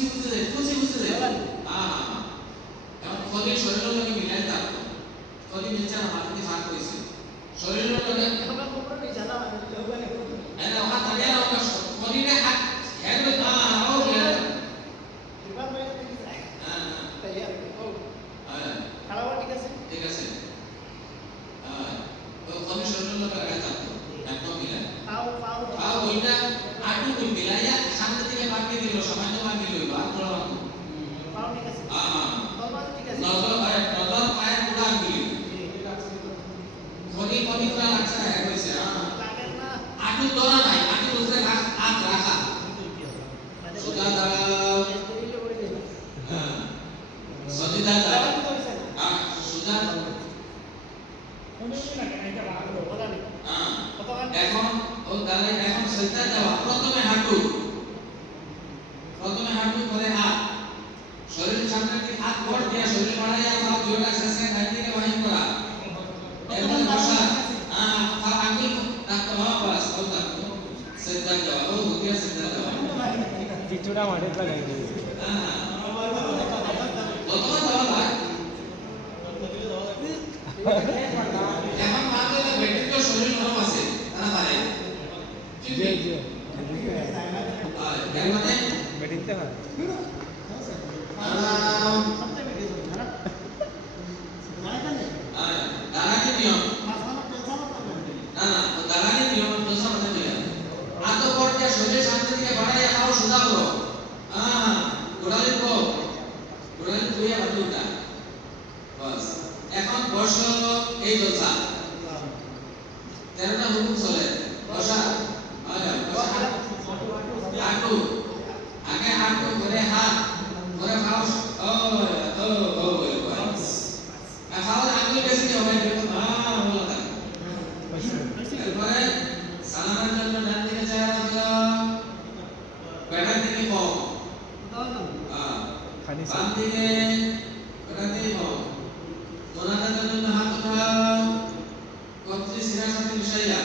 খুশি বুঝতে এখন খলিল শরীরের লগে মিলাই থাকতো খলিল নিচে মাটিতে ভাগ হয়েছে শরীরের লগে আমরা কোন জানা মানে এনা ওটা থাকে না ওটা খলিলে হাত হেড ও গিয়া বিমান বাইরে থেকে যায় তাই আর ও খারাপ ঠিক আছে তো খলিল শরীরের লগে আগে থাকতো একদম মিলাই পাও ওইটা আটু কই মিলাইয়া সামনে থেকে বাকিয়ে দিল সামান্য বাকিয়ে লইল আর তোলা পাও ঠিক আছে ঠিক আছে নজর পায়ে পুরা মিলি খনি পুরা লাগছে না কইছে লাগে না আটু তোলা নাই আটু উপরে হাত রাখা সোজা দাঁড়াও সজিদা দাঁড়াও সোজা এখন ও দাঁড়ায় এখন সেজদা দেওয়া প্রথমে হাঁটু পরে হাত শরীর সামনে থেকে হাত বড় দিয়া শরীর বাড়াইয়া পা জোড়া শেষে ডান দিকে বাহির করা এরপর বসা পা আঙ্গুল রাখতে হবে বাস ওটা সেজদা দেওয়া ও গিয়া সেজদা দেওয়া কিছুটা মাঠে লাগাই দিয়েছে প্রথমে দেওয়া ভাই এখন মানলে ব্যক্তিগত শরীর নরম আছে তারা পারে ঠিক জি এর মানে মেডিতে হয় দাঁড়ানোর নিয়ম না দাঁড়ানোর নিয়ম দোষা মতে দিলে হাত পড়তে শরীরের সামনে দিকে বাড়াইয়া খাও সোজা করো গোড়ালি তুইয়া হাতুটা বাস এখন বসো এই দোষা 13টা হুকুম চলে বসা হাঁটু আগে হাঁটু করে হাত করে খাও খাওয়ার আঙুল বেশি হবে বলো না এরপরে সালামের জন্য ডান দিকে চেহারা রাখলো বেটার দিকে কম বাম দিকে বেটার দিকে কম মোনাজাতের জন্য হাত উঠাও কবজি সিনার সাথে মিশাইয়া